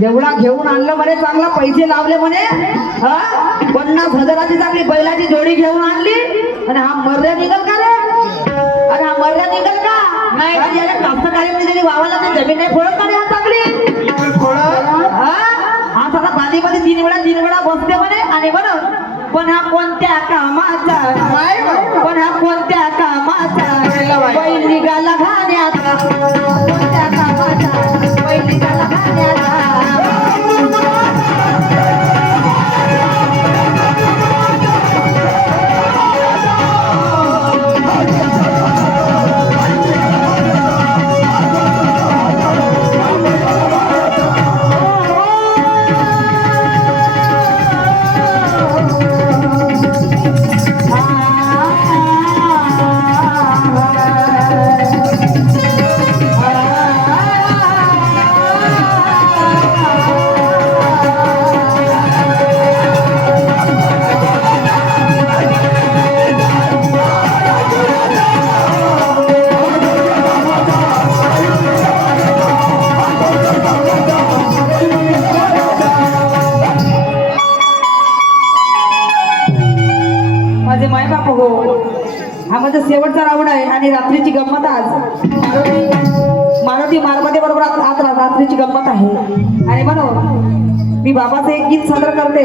जेवढा घेऊन आणलं म्हणे चांगला पैसे लावले म्हणे 50,000ची चांगली बैलाची जोडी घेऊन आणली आणि हा मर्या निघल का रे? अरे हा मर्या निघल का नाही? याला कास्तकारीमध्ये जरी वावरला तर जमीन नाही फोडत का रे? हा चांगली हा सगळा बांधीमध्ये 3 वेळा बसते म्हणे आणि म्हणून पण हा कोणत्या कामाचा बैल निघाला घाण्याचा कोणत्या कामाचा बैल निघाला घाण्याचा माझे मायबाप हो. हा माझा शेवटचा राऊंड आहे आणि रात्रीची गंमत आज मारुती मारमध्ये बरोबर आज रात्रीची गंमत आहे आणि म्हणून मी बाबाचं एक गीत सादर करते.